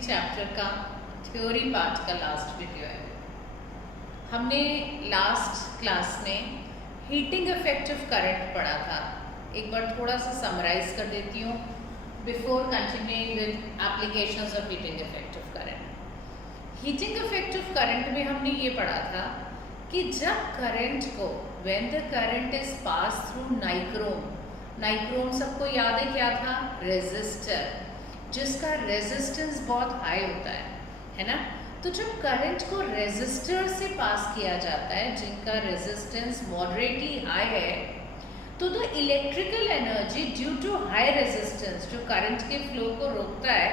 Chapter का theory part का last video है। हमने लास्ट क्लास में हीटिंग इफेक्ट ऑफ करंट पढ़ा था। एक बार थोड़ा सा समराइज कर देती हूँ before continuing with applications of heating effect of current. Heating effect of current में हमने ये पढ़ा था कि जब करंट को when the current is pass through nichrome, nichrome सबको याद है क्या था? रेजिस्टर, जिसका रेजिस्टेंस बहुत हाई होता है ना। तो जब करंट को रेजिस्टर से पास किया जाता है जिनका रेजिस्टेंस मॉडरेटली हाई है, तो the electrical energy due to high resistance जो करंट के फ्लो को रोकता है,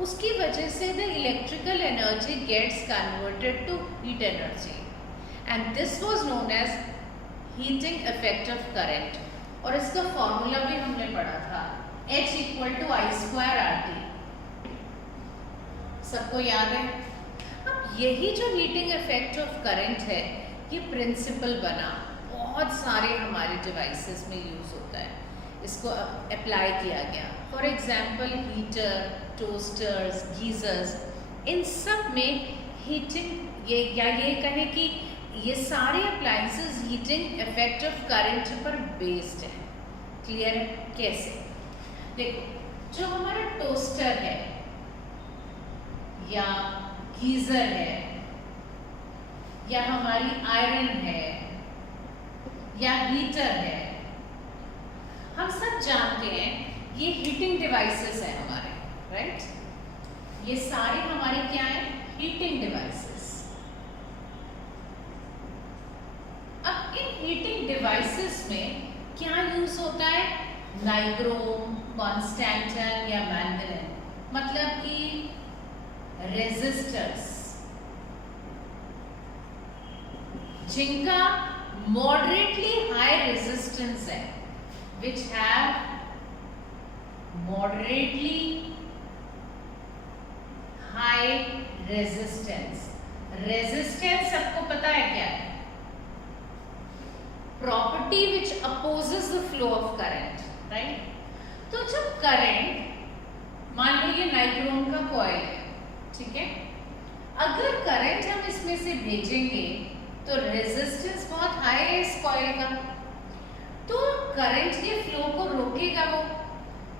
उसकी वजह से the electrical energy gets converted to heat energy and this was known as heating effect of current. और इसका फॉर्मूला भी हमने पढ़ा था, H = I²RT। सबको याद है? अब यही जो हीटिंग इफेक्ट ऑफ करंट है, ये प्रिंसिपल बना बहुत सारे हमारे डिवाइसेस में यूज होता है, इसको अप्लाई किया गया। For example heater, toasters, geysers, इन सब में हीटिंग ये कहें कि ये सारे appliances heating effect of current पर बेस्ड है। क्लियर है? कैसे? देखो, जो हमारा टोस्टर है या गीजर है या हमारी आयरन है या हीटर है, हम सब जानते हैं ये हीटिंग डिवाइसेस हैं हमारे, राइट? ये सारे हमारे क्या हैं? Heating devices. अब इन हीटिंग डिवाइसेस में क्या यूज होता है? नाइक्रोम, कॉन्स्टेंटन या मैंगनीज, मतलब कि रेजिस्टर्स जिनका मॉडरेटली हाई रेजिस्टेंस है, which have moderately high resistance. Resistance सबको पता है क्या है? Property which opposes the flow of current, right? तो जब करंट, मान लो ये नाइक्रोम का कॉइल है, ठीक है, अगर करंट हम इसमें से भेजेंगे तो रेजिस्टेंस बहुत हाई है इस कॉइल का, तो करंट के फ्लो को रोकेगा वो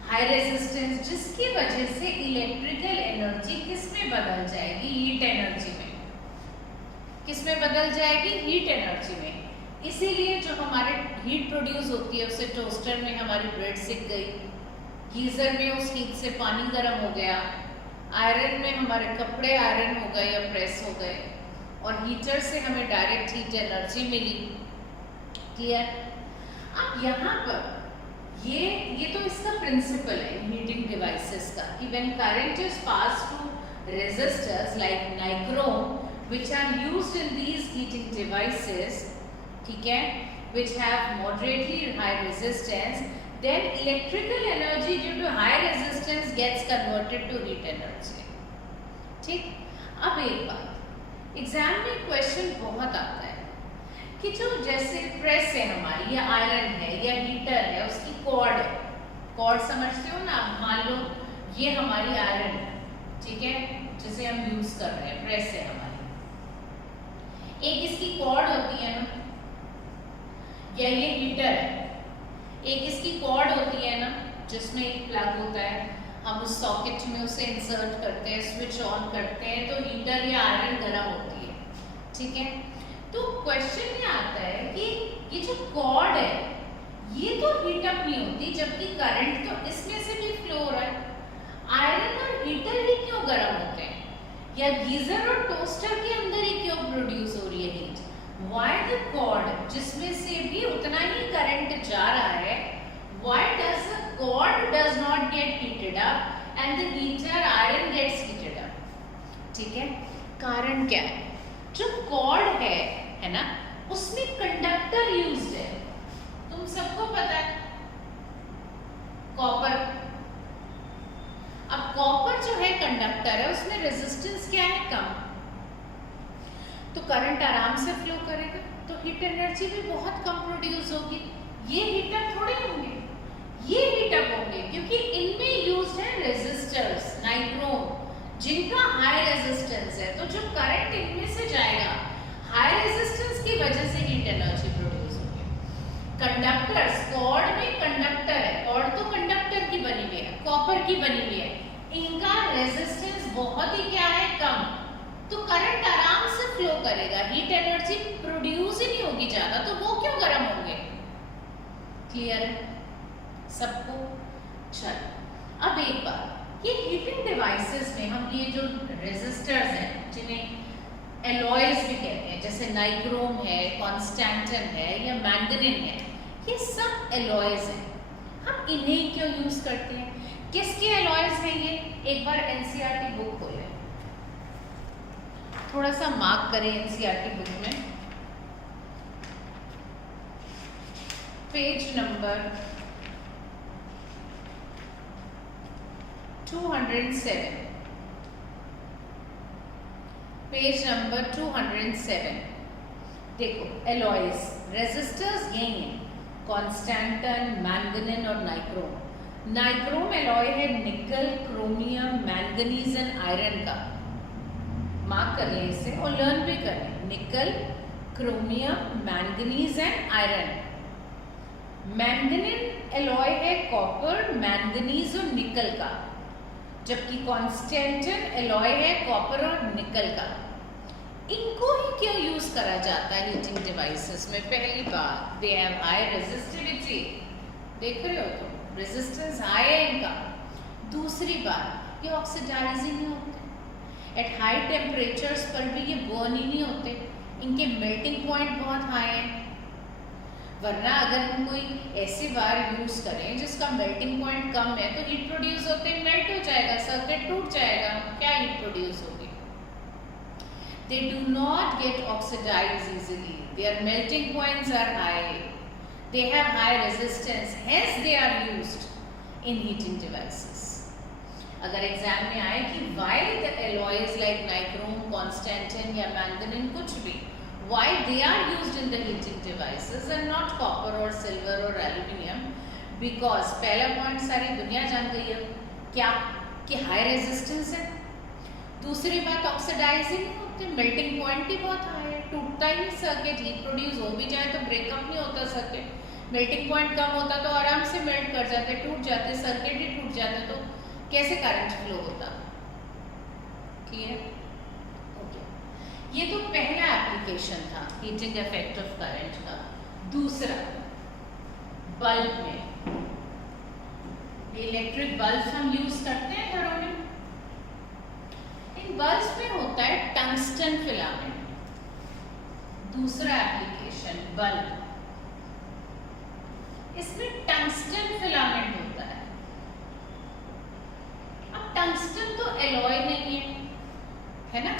हाई रेजिस्टेंस, जिसकी वजह से इलेक्ट्रिकल एनर्जी किस में बदल जाएगी? हीट एनर्जी में। किस में बदल जाएगी? हीट एनर्जी में। इसीलिए जो हमारे हीट प्रोड्यूस होती है उससे टोस्टर में हमारी ब्रेड सिक गई, गीजर में उस हीट से पानी गर्म हो गया, आयरन में हमारे कपड़े आयरन हो गए या प्रेस हो गए, और हीटर से हमें डायरेक्ट हीट एनर्जी मिली। क्लियर? अब यहाँ पर ये तो इसका प्रिंसिपल है हीटिंग डिवाइसेस का कि when current is pass to resistors like nichrome which are used in these heating devices, ठीक है, which have moderately high resistance, then electrical energy due to high resistance gets converted to heat energy। ठीक? अब एक बात, exam में question बहुत आता है कि जो जैसे प्रेस है हमारी या आयरन है या हीटर है, उसकी कॉर्ड है, कॉर्ड समझते हो ना? मान लो ये हमारी आयरन है, ठीक है, जिसे हम यूज कर रहे हैं, प्रेस है हमारी, एक इसकी कॉर्ड होती है ना, या ये हीटर है, एक इसकी कॉर्ड होती है ना जिसमें एक प्लग होता है, हम उस सॉकेट में उसे इंसर्ट करते हैं, स्विच ऑन करते हैं तो हीटर या आयरन गर्म होती है, ठीक है। तो क्वेश्चन ये आता है कि ये जो कॉर्ड है ये तो हीट अप नहीं होती, जबकि करंट तो इसमें से भी फ्लो हो रहा है, आयरन और हीटर ही क्यों गर्म होते हैं? या गीजर और टोस्टर के अंदर ही क्यों प्रोड्यूस हो रही है हीट? Why the cord, जिसमें से भी उतना ही करंट जा रहा है, why does the cord does not get heated up and the heater iron gets heated up? ठीक है, कारण क्या है? जो कॉर्ड है ना, उसमें कंडक्टर यूज्ड है, तुम सबको पता है, कॉपर। अब कॉपर जो है कंडक्टर है, उसमें रेजिस्टेंस क्या है? कम, तो करंट आराम से फ्लो करेगा, तो हीट एनर्जी भी बहुत कम प्रोड्यूस होगी। ये हीटअप थोड़े होंगे, ये हीटअप होंगे क्योंकि इनमें यूज्ड है रेजिस्टर्स, नाइक्रोम, जिनका हाई रेजिस्टेंस है, तो जो करंट इनमें से जाएगा हाई रेजिस्टेंस की वजह से हीट एनर्जी प्रोड्यूस होगी। कंडक्टर्स, कॉर्ड में कंडक्टर है, कॉर्ड तो कंडक्टर की बनी हुई है, कॉपर की बनी हुई है, इनका रेजिस्टेंस बहुत ही क्या है, कम, तो करंट आराम से फ्लो करेगा, हीट एनर्जी प्रोड्यूस ही नहीं होगी ज्यादा, तो वो क्यों गर्म होंगे। क्लियर है सबको। चलो अब एक बार, ये हीटिंग डिवाइसेस में हम ये जो रेजिस्टर्स हैं जिन्हें एलॉयज भी कहते हैं, जैसे नाइक्रोम है, कॉन्स्टेंटिन है या मैंगनीन है, ये सब एलॉयज हैं। हम इन्हें क्यों यूज करते हैं, किसके एलॉयज हैं ये, एक बार एनसीईआरटी बुक खोलें, थोड़ा सा मार्क करें एनसीईआरटी बुक में, पेज नंबर 207, पेज नंबर 207। देखो एलॉयज, रेजिस्टर्स यही हैं, कॉन्स्टेंटिन, मैंगनीन और नाइक्रोम। नाइक्रोम एलॉय है निकल, क्रोमियम, मैंगनीज एंड आयरन का, मार्क कर लें इसे और लर्न भी कर लें, निकल, chromium, manganese and iron. Manganin alloy है कॉपर, मैंगनीज और निकल का, जबकि कॉन्स्टेंटिन एलॉय है कॉपर और निकल का। इनको ही क्यों यूज करा जाता है हीटिंग डिवाइसेस में, पहली बात दे हैव हाई रेजिस्टिविटी, देख रहे हो तो रेजिस्टेंस हाई है इनका। दूसरी बात, ये ऑक्सीडाइज ही नहीं होते, एट हाई टेम्परेचर्स पर भी ये बर्न ही नहीं होते, इनके मेल्टिंग पॉइंट बहुत हाई है। वरना अगर हम कोई ऐसे वायर यूज करें जिसका मेल्टिंग पॉइंट कम है, तो हीट प्रोड्यूस होते ही मेल्ट हो जाएगा, सर्किट टूट जाएगा, क्या हीट प्रोड्यूस होगी। They do not get oxidized easily, their melting points are high, they have high resistance, hence they are used in heating devices. अगर एग्जाम में आए कि why the alloys like nichrome, constantin या manganese, कुछ भी, why they are used in the heating devices and not copper or silver or aluminium, because पहला point सारी दुनिया जान गई है क्या, कि हाई रेजिस्टेंस है। दूसरी बात, ऑक्सीडाइजिंग होते, मेल्टिंग पॉइंट ही बहुत हाई है, टूटता ही नहीं सर्किट, हीट प्रोड्यूस हो भी जाए तो ब्रेकअप नहीं होता सर्किट, मेल्टिंग पॉइंट कम होता तो आराम से मेल्ट कर जाते, टूट जाते, सर्किट ही टूट जाते, तो कैसे करंट फ्लो होता। Clear, okay. ये तो पहला एप्लीकेशन था हीटिंग इफेक्ट ऑफ करंट का। दूसरा, बल्ब में, इलेक्ट्रिक बल्ब हम यूज करते हैं घरों में, इन बल्ब में होता है टंगस्टन फिलामेंट। दूसरा एप्लीकेशन बल्ब, इसमें टंगस्टन फिलामेंट होता है। अब टंगस्टन तो एलॉय नहीं है ना,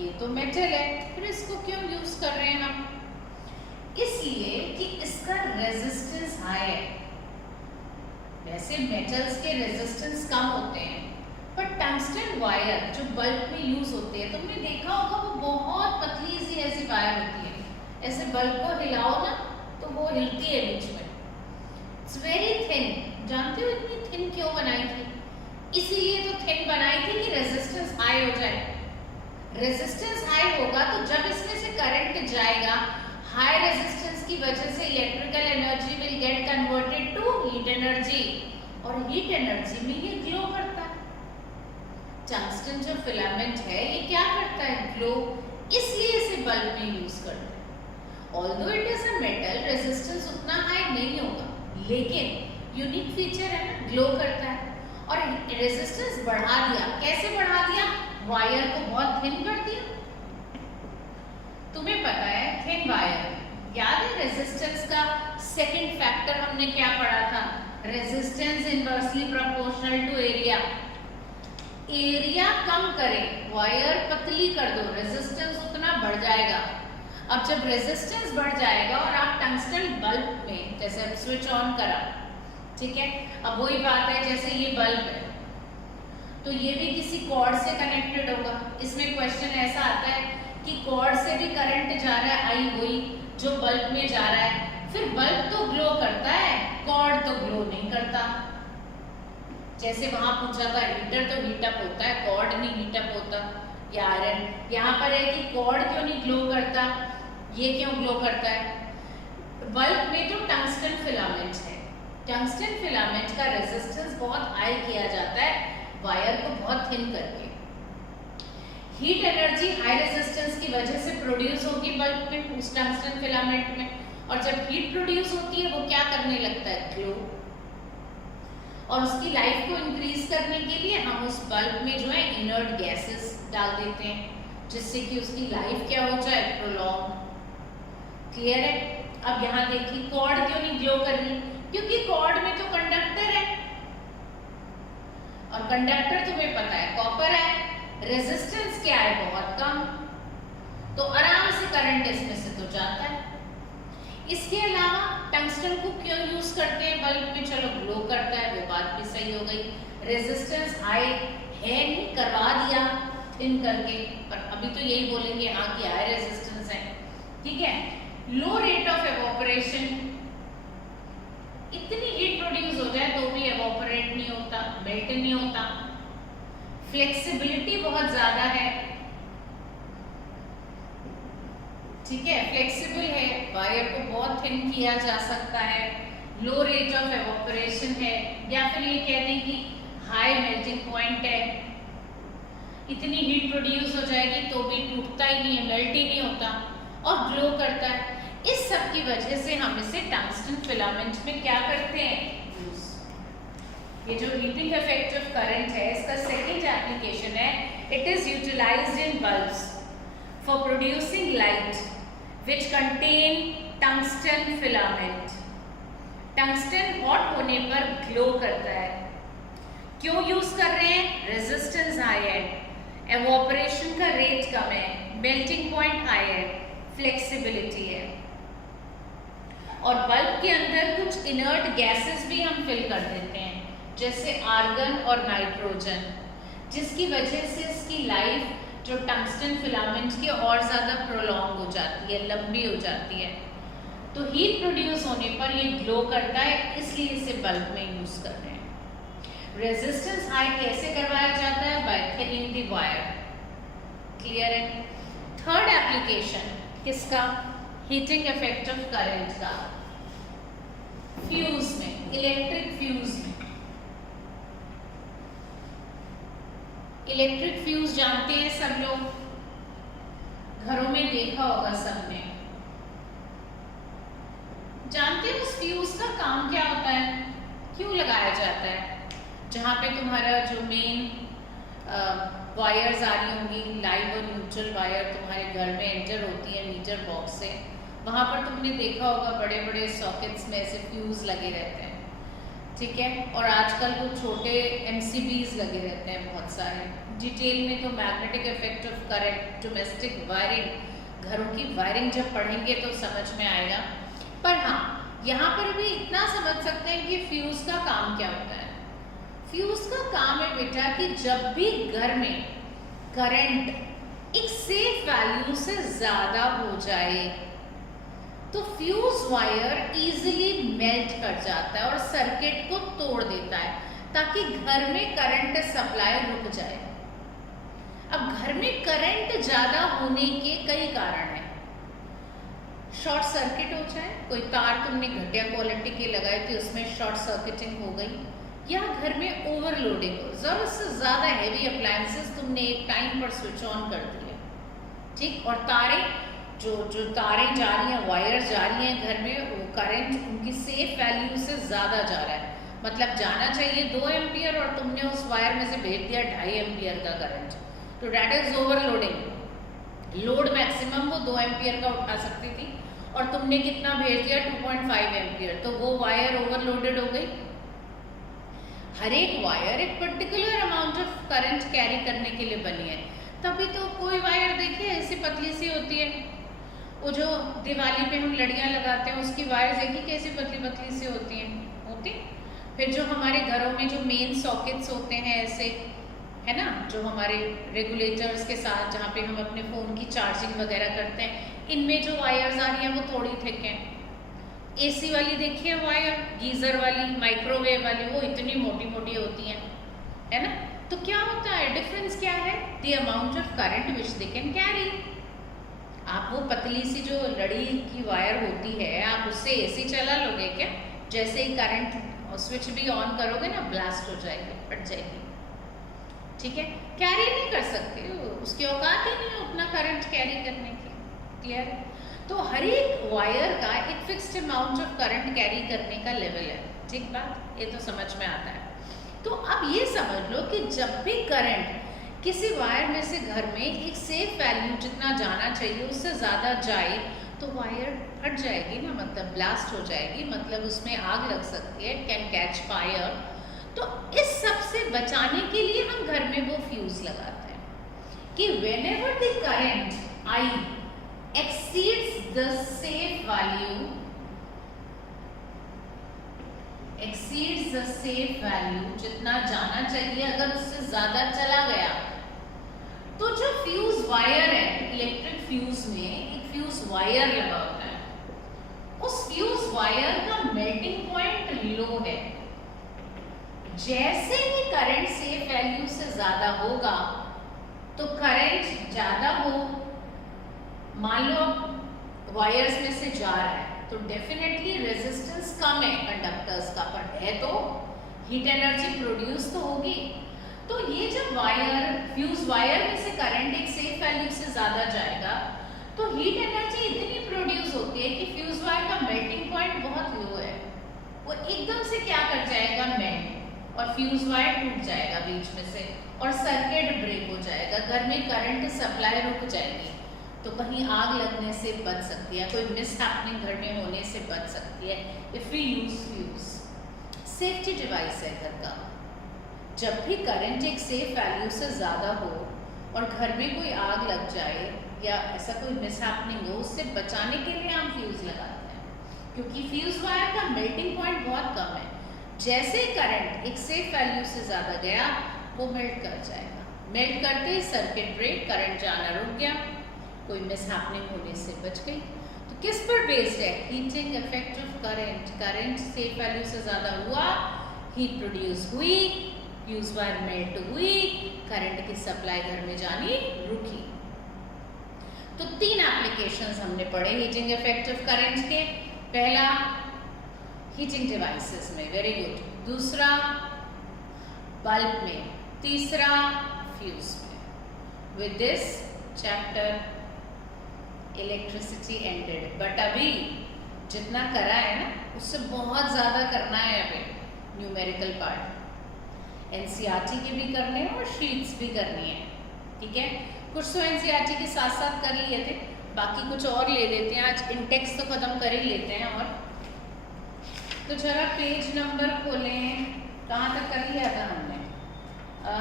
ये तो मेटल है, फिर इसको क्यों यूज कर रहे हैं हम, इसलिए कि इसका रेजिस्टेंस हाई है। वैसे मेटल्स के रेजिस्टेंस कम होते हैं, पर टंगस्टन वायर जो बल्ब में यूज होते हैं, तुमने देखा होगा वो बहुत पतली सी ऐसी वायर होती है, ऐसे बल्ब को हिलाओ ना तो वो हिलती है बीच में, इट्स वेरी थिन। जानते हो इतनी थिन क्यों बनाई थी, इसीलिए तो थिन बनाई थी कि रेजिस्टेंस हाई हो जाए। रेजिस्टेंस हाई होगा तो जब इसमें से करंट जाएगा, हाई रेजिस्टेंस की वजह से electrical energy will get converted to heat energy, और हीट एनर्जी में ये ग्लो करता है। टंगस्टन जो फिलामेंट है ये क्या करता है, ग्लो, इसलिए इसे बल्ब में यूज करते हैं। Although it is a metal, resistance उतना हाई नहीं होगा, लेकिन यूनिक फीचर है ना, ग्लो करता है। और रेजिस्टेंस बढ़ा दिया, कैसे बढ़ा दिया, वायर को बहुत थिन कर दिया। तुम्हें पता है थिन वायर, याद है रेजिस्टेंस का सेकंड फैक्टर हमने क्या पढ़ा था, resistance inversely proportional to area. Area कम करें, वायर पतली कर दो, रेजिस्टेंस उतना बढ़ जाएगा। अब जब रेजिस्टेंस बढ़ जाएगा और आप टंगस्टन बल्ब में जैसे अब स्विच ऑन करा, ठीक है, अब वही बात है जैसे ये बल्ब है तो ये भी किसी कॉर्ड से कनेक्टेड होगा। इसमें क्वेश्चन ऐसा आता है कि कॉर्ड से भी करंट जा रहा है, आई हुई जो बल्ब में जा रहा है, फिर बल्ब तो ग्लो करता है, कॉर्ड तो ग्लो नहीं करता। जैसे वहां पूछा था हीटर तो हीटअप होता है, कॉर्ड नहीं हीटअप होता, या आयरन। यहाँ पर है कि कॉर्ड क्यों नहीं ग्लो करता, ये क्यों ग्लो करता है। बल्ब में जो टंगस्टन फिलामेंट है, टंगस्टन फिलामेंट का रेजिस्टेंस बहुत हाई किया जाता है वायर को बहुत थिन करके। हीट एनर्जी हाई रेजिस्टेंस की वजह से प्रोड्यूस होगी बल्ब में, उस टंगस्टन फिलामेंट में, और जब हीट प्रोड्यूस होती है वो क्या करने लगता है, ग्लो। और उसकी लाइफ को इंक्रीज करने के लिए हम उस बल्ब में जो है इनर्ट गैसेस डाल देते हैं, जिससे कि उसकी लाइफ क्या हो जाए, प्रोलॉन्ग। क्लियर है। अब यहाँ देखिए कॉर्ड क्यों नहीं ग्लो कर रही, क्योंकि कॉर्ड में तो कंडक्टर है, और कंडक्टर तुम्हें पता है कॉपर है, रेजिस्टेंस क्या है, बहुत कम, तो आराम से करंट इसमें से तो जाता है। इसके अलावा टंगस्टन को क्यों यूज करते हैं बल्ब में, चलो ग्लो करता है, वो बात भी सही हो गई। रेजिस्टेंस हाई है नहीं, करवा दिया थिन करके, पर अभी तो यही बोलेंगे हाँ कि हाई रेजिस्टेंस है, ठीक है। लो रेट ऑफ एवोपरेशन, इतनी हीट प्रोड्यूस हो जाए तो भी एवोपरेट नहीं होता, मेल्ट नहीं होता। फ्लेक्सिबिलिटी बहुत ज्यादा है, ठीक है, फ्लेक्सिबल है, वायर को बहुत थिन किया जा सकता है। लो रेट ऑफ एवोपरेशन है, या फिर ये कह दें कि हाई मेल्टिंग पॉइंट है, इतनी हीट प्रोड्यूस हो जाएगी तो भी टूटता ही नहीं है, मेल्ट ही नहीं होता, और ग्लो करता है। इस सब की वजह से हम इसे टंगस्टन फिलामेंट में क्या करते हैं, यूज। ये जो हीटिंग इफेक्ट ऑफ करंट है, इसका सेकेंड एप्लीकेशन है, it is utilised in bulbs for producing light which contain tungsten filament। Tungsten hot होने पर ग्लो करता है। क्यों यूज कर रहे हैं, रेजिस्टेंस हाई है, एवोपरेशन का रेट कम है, मेल्टिंग पॉइंट हाई है, फ्लेक्सिबिलिटी है, और बल्ब के अंदर कुछ इनर्ट गैसेस भी हम फिल कर देते हैं, जैसे आर्गन और नाइट्रोजन, जिसकी वजह से इसकी लाइफ जो टंगस्टन फिलामेंट की और ज़्यादा प्रोलॉन्ग हो जाती है, लंबी हो जाती है। तो हीट प्रोड्यूस होने पर ये ग्लो करता है, इसलिए इसे बल्ब में यूज कर रहे हैं। रेजिस्टेंस हाई कैसे करवाया जाता है, by thinning the wire. Clear है। थर्ड एप्लीकेशन किसका, हीटिंग इफेक्ट ऑफ करंट का, फ्यूज में, इलेक्ट्रिक फ्यूज में। इलेक्ट्रिक फ्यूज जानते हैं सब लोग, घरों में देखा होगा सबने, जानते हैं उस फ्यूज का काम क्या होता है, क्यों लगाया जाता है। जहाँ पे तुम्हारा जो मेन वायर्स आ रही होंगी, लाइव और न्यूट्रल वायर तुम्हारे घर में एंटर होती है मीटर बॉक्स से, वहाँ पर तुमने देखा होगा बड़े बड़े सॉकेट्स में ऐसे फ्यूज लगे रहते हैं, ठीक है। और आजकल वो छोटे MCBs लगे रहते हैं बहुत सारे। डिटेल में तो magnetic effect of current, domestic wiring, घरों की वायरिंग जब पढ़ेंगे तो समझ में आएगा। पर हाँ, यहाँ पर भी इतना समझ सकते हैं कि फ्यूज का काम क्या होता है। फ्यूज का काम है बेटा कि जब भी घर में करंट एक सेफ वैल्यू से ज्यादा हो जाए तो फ्यूज वायर इजीली मेल्ट कर जाता है और सर्किट को तोड़ देता है, ताकि घर में करंट सप्लाई रुक जाए। अब घर में करंट ज्यादा होने के कई कारण हैं। शॉर्ट सर्किट हो जाए, कोई तार तुमने घटिया क्वालिटी के लगाए थे, उसमें शॉर्ट सर्किटिंग हो गई, या घर में ओवरलोडिंग हो, जरूरत से ज्यादा हैवी अप्लायंसेस तुमने एक टाइम पर स्विच ऑन कर दिए, ठीक, और तारें जो तारें जा रही हैं, वायर जा रही हैं घर में, वो करंट उनकी सेफ वैल्यू से ज़्यादा जा रहा है, मतलब जाना चाहिए 2 एम्पियर और तुमने उस वायर में से भेज दिया 2.5 एम्पियर का करंट, तो that is overloading. Load maximum वो 2 एम्पियर का उठा सकती थी और तुमने कितना भेज दिया, 2.5 एम्पियर, तो वो वायर ओवरलोडेड हो गई। हर एक वायर एक particular amount of current carry करने के लिए बनी है, तभी तो कोई वायर देखिए ऐसी पतली सी होती है, वो जो दिवाली पे हम लड़ियाँ लगाते हैं उसकी वायर देखिए कैसी पतली पतली सी होती हैं। फिर जो हमारे घरों में जो मेन सॉकेट्स होते हैं ऐसे, है ना, जो हमारे रेगुलेटर्स के साथ जहाँ पे हम अपने फ़ोन की चार्जिंग वगैरह करते हैं, इनमें जो वायर्स आ रही हैं वो थोड़ी थिक हैं, एसी वाली देखिए वायर, गीजर वाली, माइक्रोवेव वाली, वो इतनी मोटी मोटी होती हैं, है ना। तो क्या होता है, डिफरेंस क्या है, the amount of current which they can carry. आप वो पतली सी जो लड़ी की वायर होती है, आप उससे एसी चला लोगे क्या? जैसे ही करंट स्विच भी ऑन करोगे ना, ब्लास्ट हो जाएगी, फट जाएगी, ठीक है। कैरी नहीं कर सकते, उसकी औकात ही नहीं है उतना करंट कैरी करने की। क्लियर है? तो हर एक वायर का एक fixed amount of current carry करने का लेवल है, ठीक बात, ये तो समझ में आता है। तो अब ये समझ लो कि जब भी करंट किसी वायर में से घर में एक सेफ वैल्यू जितना जाना चाहिए उससे ज़्यादा जाए तो वायर फट जाएगी ना, मतलब ब्लास्ट हो जाएगी, मतलब उसमें आग लग सकती है, कैन कैच फायर। तो इस सब से बचाने के लिए हम घर में वो फ्यूज लगाते हैं कि whenever the current I exceeds the safe value, exceeds the safe value, जितना जाना चाहिए अगर उससे ज्यादा चला गया तो जो फ्यूज वायर है, इलेक्ट्रिक फ्यूज में एक फ्यूज वायर लगा होता है, उस फ्यूज वायर का मेल्टिंग पॉइंट लो है। जैसे ही करंट सेफ वैल्यू से ज्यादा होगा तो करंट ज्यादा हो, मान लो वायर्स में से जा रहा है तो डेफिनेटली रेजिस्टेंस कम है कंडक्टर्स का, पर है तो हीट एनर्जी प्रोड्यूस तो होगी। तो ये जब वायर, फ्यूज वायर में से करंट एक सेफ वैल्यू से ज़्यादा जाएगा तो हीट एनर्जी इतनी प्रोड्यूस होती है कि फ्यूज वायर का मेल्टिंग पॉइंट बहुत लो है, वो एकदम से क्या कर जाएगा, मेल्ट, और फ्यूज वायर टूट जाएगा बीच में से और सर्किट ब्रेक हो जाएगा, घर में करंट सप्लाई रुक जाएगी, तो कहीं आग लगने से बच सकती है, कोई मिसहैपनिंग घर में होने से बच सकती है if we use fuse. Safety device है घर का। जब भी करंट एक सेफ वैल्यू से ज़्यादा हो और घर में कोई आग लग जाए या ऐसा कोई मिसहैपनिंग हो, उससे बचाने के लिए हम फ्यूज लगाते हैं, क्योंकि फ्यूज वायर का मेल्टिंग पॉइंट बहुत कम है। जैसे ही करंट एक सेफ वैल्यू से ज़्यादा गया वो मेल्ट कर जाएगा, मेल्ट करते ही सर्किट ब्रेक, करंट जाना रुक गया, कोई मिसहैपनिंग होने से बच गई। तो किस पर बेस्ड है, heating effect of current. Current safe value से ज़्यादा हुआ, हीट प्रोड्यूस हुई, फ्यूज वायर मेल्ट हुई, करंट की सप्लाई घर में जानी रुकी। तो 3 एप्लीकेशंस हमने पढ़े हीटिंग इफेक्ट ऑफ करंट के। पहला हीटिंग डिवाइसेस में, वेरी गुड, दूसरा बल्ब में, तीसरा फ्यूज में। With this chapter electricity ended. But अभी जितना करा है ना उससे बहुत ज़्यादा करना है, अभी न्यूमेरिकल पार्ट एनसीईआरटी के भी करने हैं और शीट्स भी करनी है, ठीक है। कुछ तो एनसीईआरटी के साथ साथ कर लिए थे, बाकी कुछ और ले लेते हैं आज, इंडेक्स तो ख़त्म कर ही लेते हैं। और तो जरा पेज नंबर खोलें, कहाँ तक कर लिया था हमने?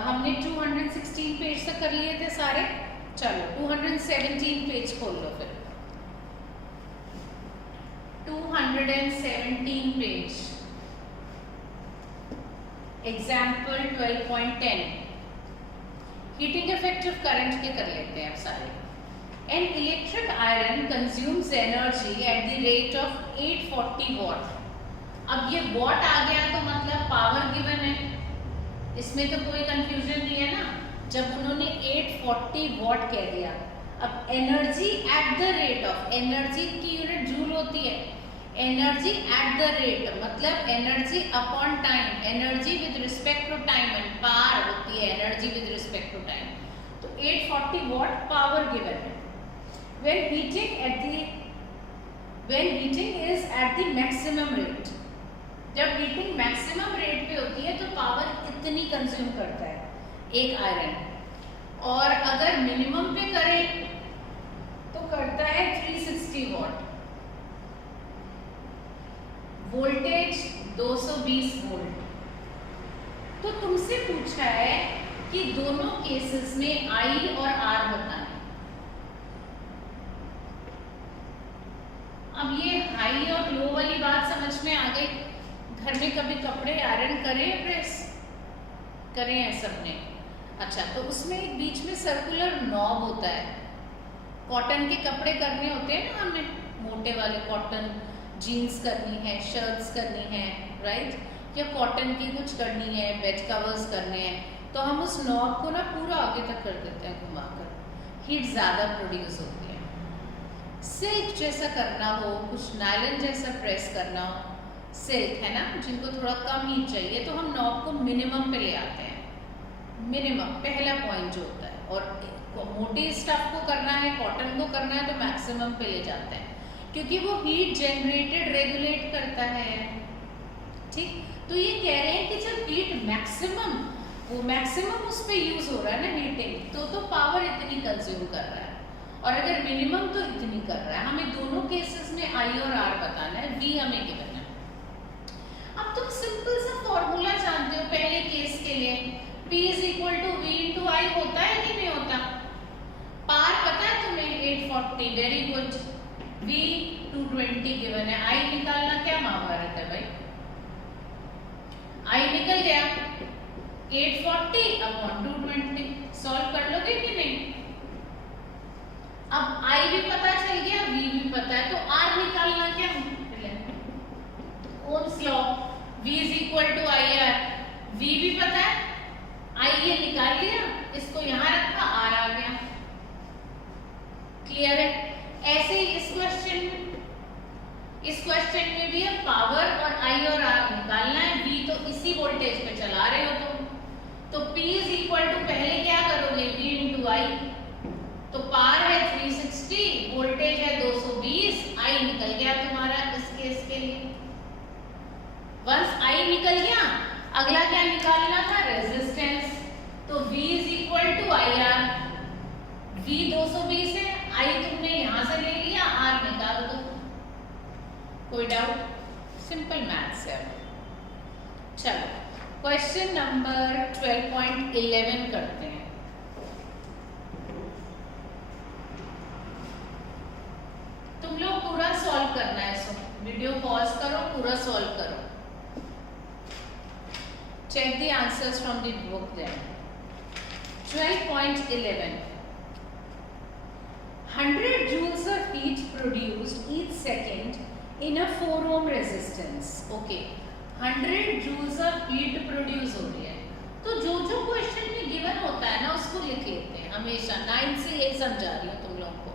हमने 216 पेज तक कर लिए थे सारे। चलो 217 पेज खोल लो फिर। 217 page, example 12.10, heating effect of current के कर लेते हैं अब सारे। An electric iron consumes energy at the rate of 840 what. अब ये वॉट आ गया तो मतलब पावर गिवन है, इसमें तो कोई कंफ्यूजन नहीं है ना। जब उन्होंने 840 वॉट कह दिया, अब energy at the rate of, energy की यूनिट जूल होती है, एनर्जी एट द रेट मतलब energy upon time, energy with respect to time, and power होती है energy with respect to time. तो 840 वॉट पावर गिवन है। When heating is at the maximum rate, जब heating maximum rate पे होती है तो पावर इतनी कंज्यूम करता है एक आयरन, और अगर मिनिमम पे करें तो करता है 360 वॉट। Voltage 220 volt. तो तुमसे पूछा है कि दोनों केसेस में आई और आर बताएं। अब ये हाई और लो वाली बात समझ में आ गई। घर में कभी कपड़े आयरन करें, प्रेस करें हैं सबने? अच्छा, तो उसमें एक बीच में सर्कुलर नॉब होता है। कॉटन के कपड़े करने होते हैं ना हमने, मोटे वाले कॉटन जीन्स करनी है, शर्ट्स करनी है, राइट, या कॉटन की कुछ करनी है, बेड कवर्स करने हैं, तो हम उस नॉब को ना पूरा आगे तक कर देते हैं घुमाकर, हीट ज़्यादा प्रोड्यूस होती है। सिल्क जैसा करना हो, कुछ नायलॉन जैसा प्रेस करना हो, सिल्क है ना, जिनको थोड़ा कम हीट चाहिए, तो हम नॉब को मिनिमम पे ले आते हैं, मिनिमम पहला पॉइंट जो होता है, और मोटे स्टफ को करना है, कॉटन को करना है, तो मैक्सिमम पे ले जाते हैं, क्योंकि वो हीट जनरेटेड रेगुलेट करता है, ठीक। तो ये कह रहे हैं कि जब हीट मैक्सिमम, वो मैक्सिमम उस पर यूज हो रहा है ना हीटिंग, तो पावर इतनी कंज्यूम कर रहा है, और अगर मिनिमम तो इतनी कर रहा है। हमें दोनों केसेस में आई और आर बताना है, वी हमें गिवन है। अब तुम सिंपल सा फॉर्मूला जानते हो पहले केस के लिए, P is equal to V into I होता है कि नहीं होता? पार पता है तुम्हें 840, वेरी गुड। V 220 गिवन है, आई निकालना क्या महाभारत है भाई, आई निकल गया 840 अपॉन 220, सॉल्व कर लोगे कि नहीं? अब आई भी पता चल गया, वी भी पता है, तो आर निकालना क्या है? Ohm's law, V is equal to I R, V भी पता है, आई ये निकाल लिया, इसको यहां रखा, आर आ गया, क्लियर है? ऐसे ही इस क्वेश्चन में भी अब पावर और आई और आर निकालना है, वी तो इसी वोल्टेज पे चला रहे हो तुम, तो P इज इक्वल टू पहले क्या करोगे, V इंटू आई, तो पार है 360, वोल्टेज है 220, आई निकल गया तुम्हारा इस केस के लिए। वंस आई निकल गया, अगला क्या निकालना था, रेजिस्टेंस, तो V is equal to I R, V 220 है, आई तुमने यहां से ले लिया, आर निकाल दो, कोई डाउट? सिंपल मैथ्स है। चलो क्वेश्चन नंबर 12.11 करते हैं। तुम लोग पूरा सॉल्व करना है, सो वीडियो पॉज करो, पूरा सॉल्व करो। Check the answers from the book then. 12.11 100 joules of heat produced each second in a 4 ohm resistance. Okay, 100 joules of heat produce हो रही है, तो जो जो क्वेश्चन में गिवन होता है ना उसको लिख लेते हैं हमेशा। 9 से ये समझा रही हूँ तुम लोगों को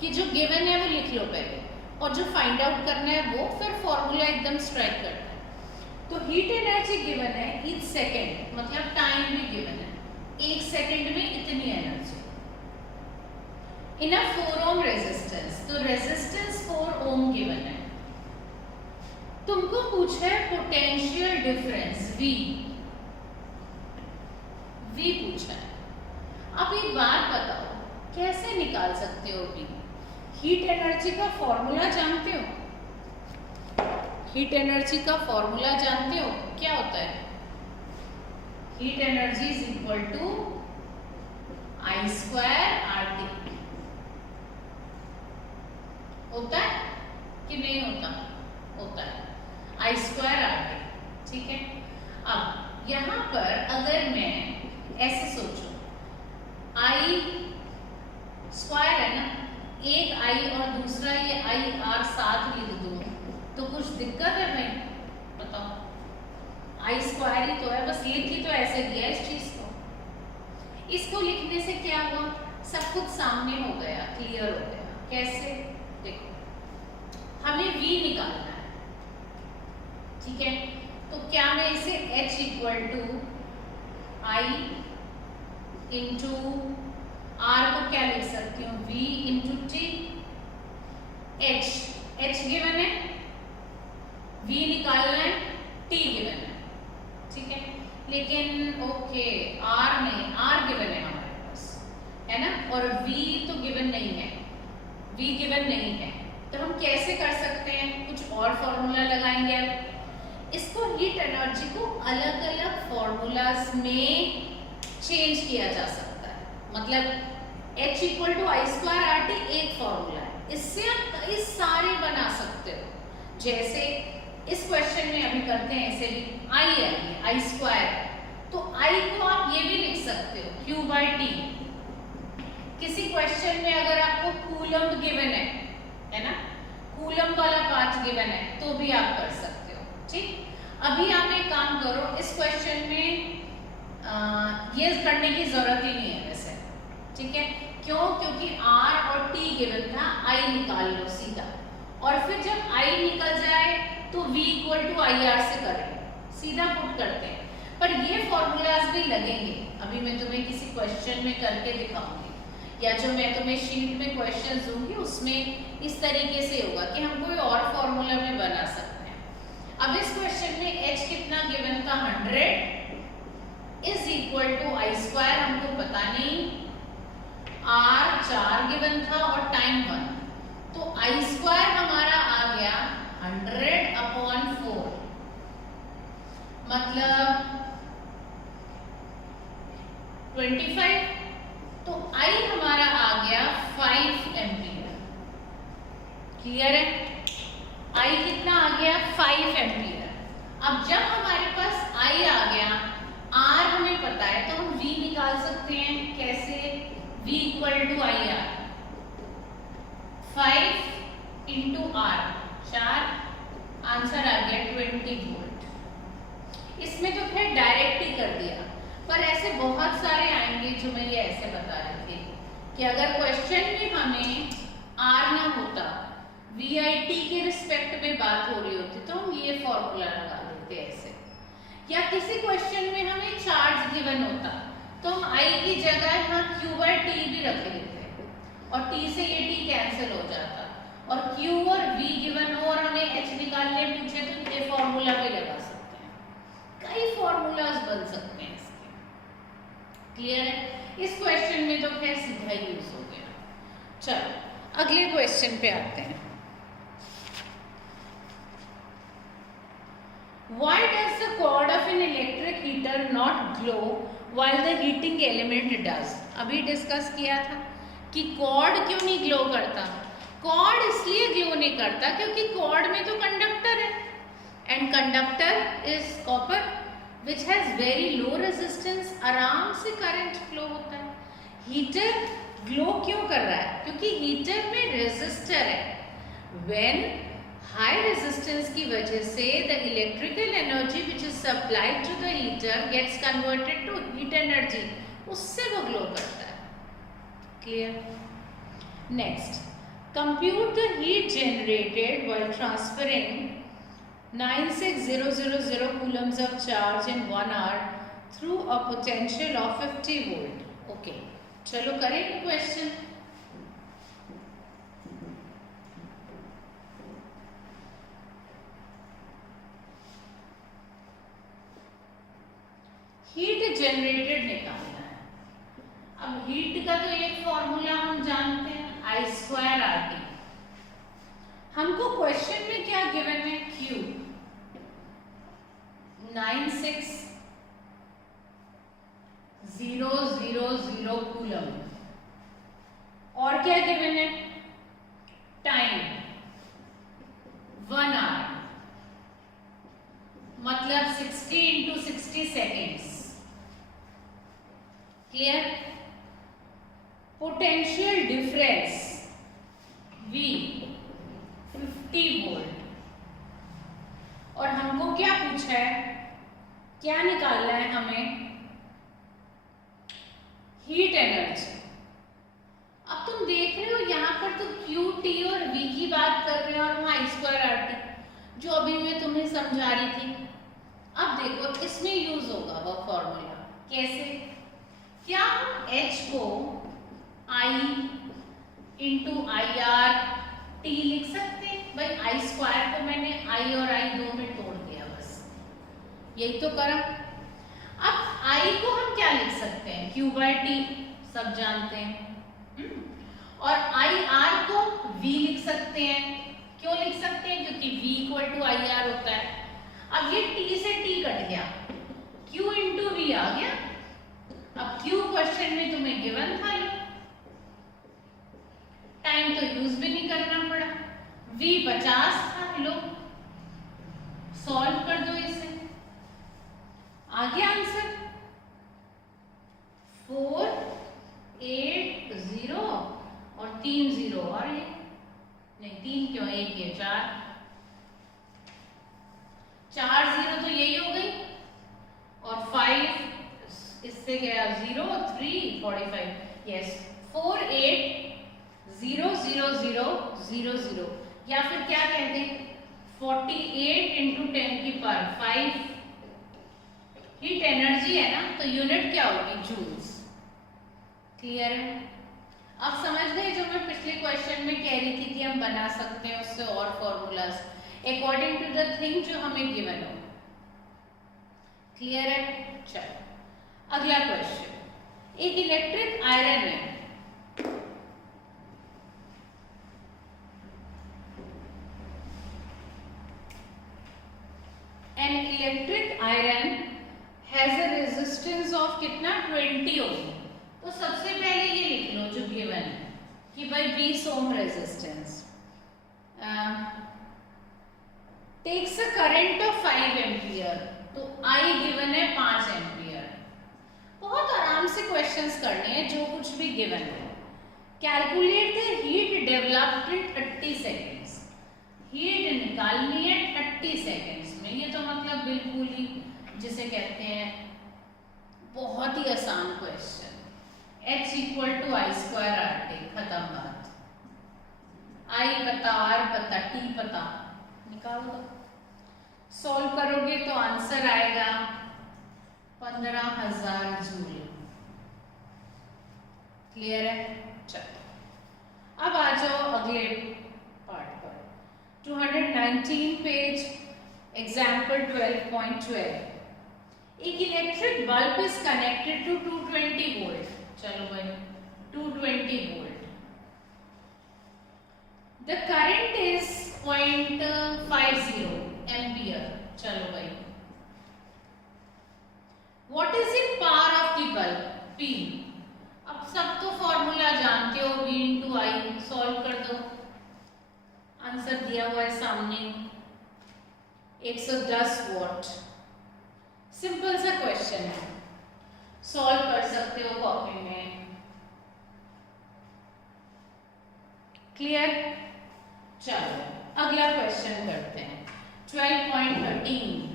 कि जो गिवन है वो लिख लो पहले, और जो फाइंड आउट करना है वो फिर फॉर्मूला एकदम स्ट्राइक करना है। तो हीट एनर्जी गिवन है ईच सेकेंड, मतलब टाइम भी गिवन है, 1 सेकेंड में इतनी energy in a 4 ohm resistance, तो रेजिस्टेंस 4 ओम गिवन है। तुमको पूछा है पोटेंशियल डिफरेंस V पूछा है। अब एक बात बताओ, कैसे निकाल सकते हो V? हीट एनर्जी का फॉर्मूला जानते हो? हीट एनर्जी का फॉर्मूला जानते हो क्या होता है? Heat energy is equal to I square RT, होता है कि नहीं होता? होता है, I स्क्वायर RT, ठीक है। अब यहां पर अगर मैं ऐसे सोचूं, I स्क्वायर है ना, एक I और दूसरा ये IR साथ लिख दूं तो कुछ दिक्कत है भाई? बताओ, I स्क्वायर ही तो है, बस लिख ही तो ऐसे दिया इस चीज को। इसको लिखने से क्या हुआ, सब कुछ सामने हो गया, क्लियर हो गया। कैसे? देखो, हमें V निकालना है, ठीक है, तो क्या मैं इसे H equal to I into R को क्या लिख सकती हूँ, V into T, H given है, V निकालना है, T गिवन है, ठीक है। लेकिन ओके, R नहीं, R गिवन है हमारे पास, है ना, और V तो गिवन नहीं है, V गिवन नहीं है, तो हम कैसे कर सकते हैं? कुछ और फॉर्मूला लगाएंगे। अब इसको हीट एनर्जी को अलग अलग फॉर्मूलाज में चेंज किया जा सकता है, मतलब H equal to I square RT एक फॉर्मूला है, इससे आप कई सारे बना सकते हो। जैसे इस क्वेश्चन में अभी करते हैं, ऐसे भी आई स्क्वायर, तो आई को आप ये भी लिख सकते हो Q बाई टी। किसी क्वेश्चन में अगर आपको कूलम्ब गिवन है ना, कूलम वाला पार्ट गिवन है तो भी आप कर सकते हो। ठीक, अभी आप एक काम करो, इस क्वेश्चन में ये करने की जरूरत ही नहीं है वैसे। ठीक है, क्यों? क्योंकि R और T गिवन था, I निकाल लो सीधा, और फिर जब I निकल जाए तो V इक्वल टू IR से करेंगे, सीधा पुट करते हैं। पर ये फॉर्मूलाज भी लगेंगे, अभी मैं तुम्हें किसी क्वेश्चन में करके दिखाऊंगी, या जो मैं तुम्हें शीट में क्वेश्चन दूंगी उसमें इस तरीके से होगा कि हम कोई और फॉर्मूला में बना सकते हैं। अब इस क्वेश्चन में H कितना गिवन था, 100 is equal to I square, हमको पता नहीं, R 4 गिवन था और टाइम 1, तो I स्क्वायर हमारा आ गया 100/4, मतलब 25, तो I हमारा आ गया 5 एम्पियर। क्लियर है? I कितना आ गया, 5 एम्पियर। अब जब हमारे पास I आ गया, R हमें पता है, तो हम V निकाल सकते हैं। कैसे? V equal to IR, 5 into R 4, answer आ गया 20 वोल्ट। इसमें तो खैर डायरेक्ट ही कर दिया, पर ऐसे बहुत सारे आएंगे जो मैं ये ऐसे बता रही थी कि अगर क्वेश्चन में हमें R ना होता, VIT के रिस्पेक्ट में बात हो रही होती, तो हम ये फॉर्मूला लगा देते ऐसे, या किसी क्वेश्चन में हमें चार्ज गिवन होता तो हम I की जगह यहाँ Q/T भी रख देते और T से ये T कैंसिल हो जाता, और Q और V गिवन हो और हमें H निकालने पूछे तो ये फॉर्मूला भी लगा सकते हैं। कई फॉर्मूलाज बन सकते हैं इसके। क्लियर है? इस क्वेश्चन में तो खैर सीधा ही यूज हो गया। चलो अगले क्वेश्चन पे आते हैं। Why does the cord of an electric heater not glow while the heating element does? अभी डिस्कस किया था कि कॉर्ड क्यों नहीं ग्लो करता। कॉर्ड इसलिए ग्लो नहीं करता क्योंकि कॉर्ड में तो कंडक्टर है, and conductor is copper which has very low resistance, आराम से करंट फ्लो होता है। हीटर ग्लो क्यों कर रहा है? क्योंकि हीटर में रेजिस्टर है। व्हेन हाई रेजिस्टेंस की वजह से the electrical energy which is supplied to the heater gets converted to heat energy, उससे वो ग्लो करता है। Clear? Next, compute the heat generated while transferring 96000 coulombs of charge in 1 hour through a potential of 50 volt. Okay, चलो करें question. Heat generated निकालना है। अब heat का तो एक फॉर्मूला हम जानते हैं, I²RT। हमको क्वेश्चन में क्या गिवन है? Q 96000 कूलम, और क्या गिवन है? टाइम 1 आवर, मतलब 60 into 60 seconds. Clear? Potential difference V 50 volt, और हमको क्या पूछा है? क्या निकालना है हमें? Heat energy. अब तुम देख रहे हो यहाँ पर तो Q, T और V की बात कर रहे हैं और वहाँ I²RT, जो अभी मैं तुम्हें समझा रही थी। अब देखो इसमें यूज होगा वह फॉर्मूला। कैसे? क्या हम H को I इंटू IR T लिख सकते हैं? भाई I² को मैंने I और I दो में तोड़ दिया, बस यही तो करा। अब I को हम क्या लिख सकते हैं? Q/T, सब जानते हैं। और IR को V लिख सकते हैं। क्यों लिख सकते हैं? क्योंकि V इक्वल टू IR होता है। अब ये T से T कट गया, Q इंटू V आ गया। अब Q क्वेश्चन में तुम्हें गिवन था, टाइम तो यूज भी नहीं करना पड़ा। V 50 था, लो सॉल्व कर दो इसे, आ गया आंसर 480 और 3 0, और ये नहीं 3 क्यों, एक ये किससे गया 0 3 45, यस 48,000,000 या फिर क्या कहते हैं 48 इंटू 10 की पावर 5 हीट एनर्जी है ना, तो यूनिट क्या होगी जूल्स। क्लियर है? अब समझ गए जो मैं पिछले क्वेश्चन में कह रही थी कि हम बना सकते हैं उससे और formulas according to the thing जो हमें गिवन हो। क्लियर है? चलो अगला क्वेश्चन, एक इलेक्ट्रिक आयरन है, an electric iron has a resistance of कितना 20 ओम। तो सबसे पहले ये लिख लो जो गिवन है कि भाई 20 ohm resistance takes a current of 5 ampere, तो आई गिवन है 5 एम्पियर। बहुत आराम से क्वेश्चंस करने हैं जो कुछ भी गिवन है। Calculate the heat developed in 30 seconds, heat निकालनी है 30 सेकेंड्स में। ये तो मतलब बिल्कुल ही जिसे कहते हैं बहुत ही आसान question. H equal to I square R T, खत्म बात। आई पता, आर पता, टी पता, निकाल दो। सॉल्व करोगे तो आंसर आएगा 15,000 जूल। क्लियर है? चलो अब आ जाओ अगले पार्ट पर, 219 पेज, एग्जाम्पल 12.12। एक electric bulb is connected to 220 volt. चलो भाई 220 volt, the current is 0.50 ampere. चलो भाई what is the power of the bulb P। अब सब तो फॉर्मूला जानते हो, V इंटू आई। सॉल्व कर दो, आंसर दिया हुआ है सामने 110 वॉट। सिंपल सा क्वेश्चन है, सॉल्व कर सकते हो कॉपी में। क्लियर? चलो अगला क्वेश्चन करते हैं 12.13।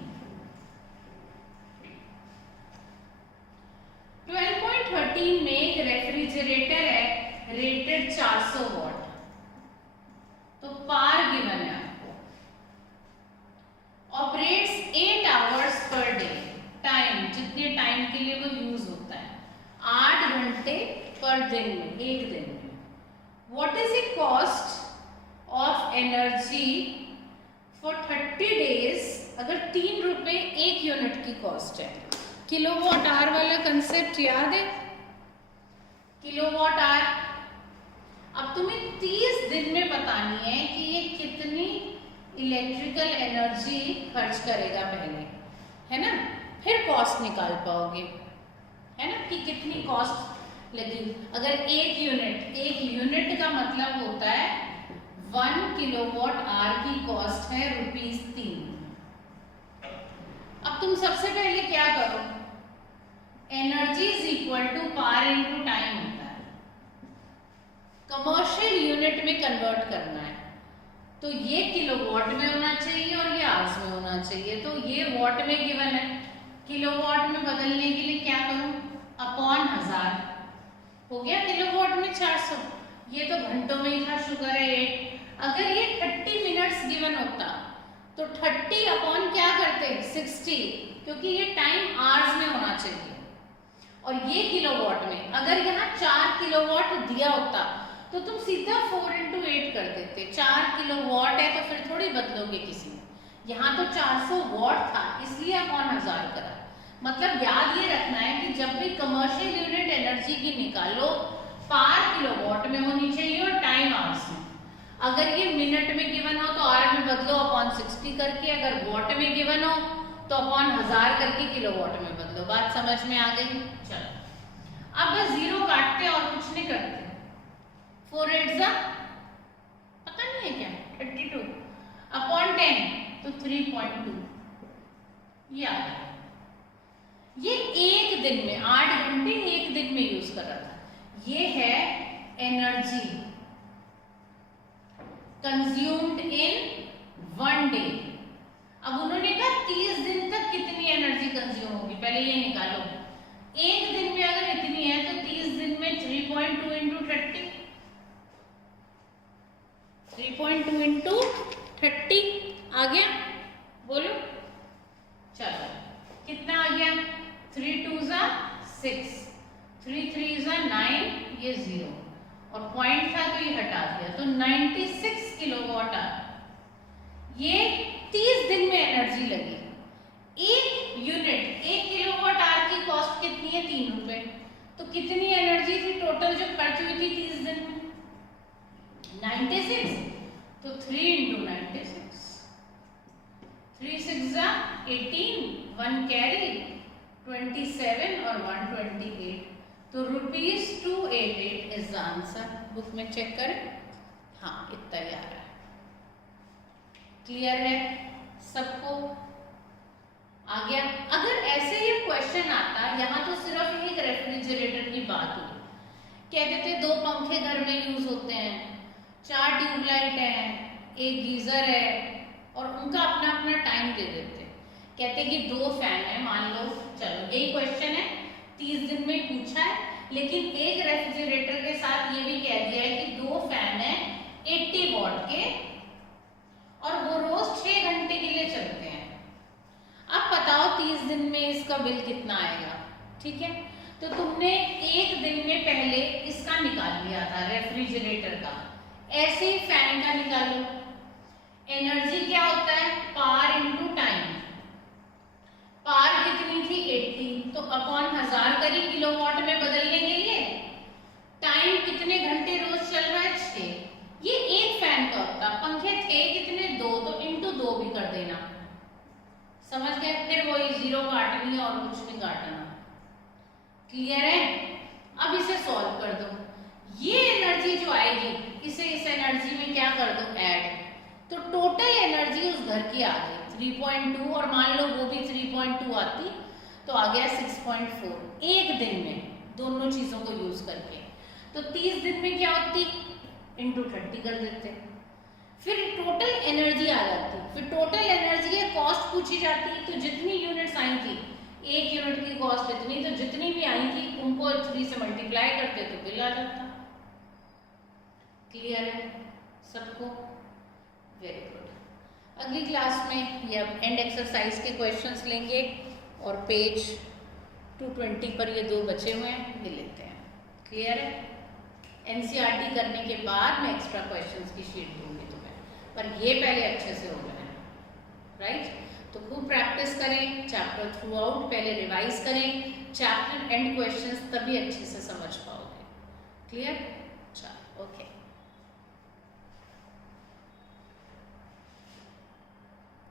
12.13 में एक रेफ्रिजरेटर है, रेटेड 400 वॉट। तो पावर गिवन है आपको, operates 8 hours per day, time जितने टाइम के लिए वो यूज होता है 8 घंटे पर दिन में, एक दिन में। What is the cost of energy for 30 days. अगर 3 रुपए 1 यूनिट की कॉस्ट है, किलोवाट आवर वाला कंसेप्ट याद है, किलोवाट आवर। अब तुम्हें 30 दिन में बतानी है कि ये कितनी इलेक्ट्रिकल एनर्जी खर्च करेगा पहले, है ना, फिर कॉस्ट निकाल पाओगे, है ना, कि कितनी कॉस्ट लगी। अगर 1 यूनिट का मतलब होता है 1 किलोवाट आवर की कॉस्ट है ₹3। अब तुम सबसे पहले क्या करो, energy is equal to power into time होता है, कमर्शियल यूनिट में कन्वर्ट करना है। तो ये किलोवाट में होना चाहिए और ये आवर्स में होना चाहिए। तो ये वॉट में गिवन है, किलोवाट में बदलने के लिए क्या करूं, अपॉन 1000 हो गया, किलोवाट में 400। ये तो घंटों में ही था, शुगर है 8। अगर ये 30 मिनट्स गिवन होता तो 30 अपॉन क्या करते 60, क्योंकि ये टाइम आवर्स में होना चाहिए और ये किलोवाट में। अगर यहाँ 4 किलोवाट दिया होता तो तुम सीधा 4 इंटू 8 कर देते। 4 किलोवाट है तो फिर थोड़ी बदलोगे किसी में, यहाँ तो 400 वॉट था इसलिए अपॉन 1000 करा। मतलब याद ये रखना है कि जब भी कमर्शियल यूनिट एनर्जी की निकालो, पावर किलोवाट में होनी चाहिए और टाइम आवर्स में। अगर ये मिनट में गिवन हो तो आवर में बदलो अपॉन 60 करके, अगर वॉट में गिवन हो तो अपॉन 1000 करके किलोवाट में बदलो। बात समझ में आ गई? चलो अब बस 0 काटते और कुछ नहीं करते। 4 8 पता नहीं है क्या 32 अपॉन 10 तो 3.2। ये आ गया। ये एक दिन में 8 घंटे एक दिन में यूज कर रहा था। ये है एनर्जी कंज्यूम्ड इन 1 डे। अब उन्होंने कहा 30 दिन तक कितनी एनर्जी कंज्यूम होगी, पहले ये निकालो। एक दिन में अगर इतनी है तो 30 दिन में 3.2 इंटू 30, 3.2 इंटू 30 आ गया, बोलो। चलो कितना आ गया, 3 2 6, 3 3 9, ये 0 और पॉइंट था तो ये हटा दिया, तो 96 किलोवाट आवर। ये 30 दिन में एनर्जी लगी। एक यूनिट 1 किलोवाट आवर की कॉस्ट कितनी है, 3 रुपए। तो कितनी एनर्जी थी टोटल जो खर्च हुई थी 30 दिन में, 96। तो 3 इंटू 96, 3 6 18, 1 कैरी 27 और 128। तो ₹288 इज द आंसर। बुक में चेक करें, हाँ इतना ही आ रहा है। क्लियर है सबको, आ गया। अगर ऐसे ही क्वेश्चन आता, यहाँ तो सिर्फ एक रेफ्रिजरेटर की बात हुई, कहते थे 2 पंखे घर में यूज होते हैं, 4 ट्यूबलाइट है, एक गीजर है और उनका अपना अपना टाइम दे देते। कहते कि 2 फैन है मान लो, चलो यही क्वेश्चन है, 30 दिन में पूछा है, लेकिन एक रेफ्रिजरेटर के साथ ये भी कह दिया है कि 2 फैन है 80 वॉट के और वो रोज 6 घंटे के लिए चलते हैं। अब बताओ 30 दिन में इसका बिल कितना आएगा, ठीक है। तो तुमने एक दिन में पहले इसका निकाल लिया था रेफ्रिजरेटर का, ऐसे ही फैन का निकालो। एनर्जी क्या होता है, पावर इनटू टाइम। पावर कितनी थी 80, तो अपॉन 1000 करी किलोवाट में बदलने के लिए। टाइम कितने घंटे रोज चल रहा है, 6। ये एक फैन का होता, पंखे थे कितने, 2, तो इनटू 2 भी कर देना, समझ गए। फिर वही 0 काटनी और कुछ नहीं काटना। क्लियर है। अब इसे सॉल्व कर दो, ये एनर्जी जो आएगी इसे इस एनर्जी में क्या कर दो, ऐड। तो टोटल एनर्जी उस घर की आ गई 3.2 और मान लो वो भी 3.2 आती तो आ गया 6.4 एक दिन में, दोनों चीजों को यूज करके। तो 30 दिन में क्या होती, इंटू 30 कर देते, फिर टोटल एनर्जी आ जाती। फिर टोटल एनर्जी है कॉस्ट पूछी जाती, तो जितनी यूनिट्स आई थी, एक यूनिट की कॉस्ट इतनी, तो जितनी भी आई थी उनको 3 से मल्टीप्लाई करते तो बिल आ जाता। क्लियर है सबको, वेरी गुड। अगली क्लास में ये अब एंड एक्सरसाइज के क्वेश्चंस लेंगे और पेज 220 पर ये 2 बचे हुए हैं, ये लेते हैं। क्लियर है। एनसीईआरटी करने के बाद मैं एक्स्ट्रा क्वेश्चंस की शीट दूंगी तुम्हें, पर ये पहले अच्छे से हो जाए, राइट। तो खूब प्रैक्टिस करें, चैप्टर थ्रू आउट पहले रिवाइज करें, चैप्टर एंड क्वेश्चंस तभी अच्छे से समझ पाओगे। क्लियर, चलो ओके।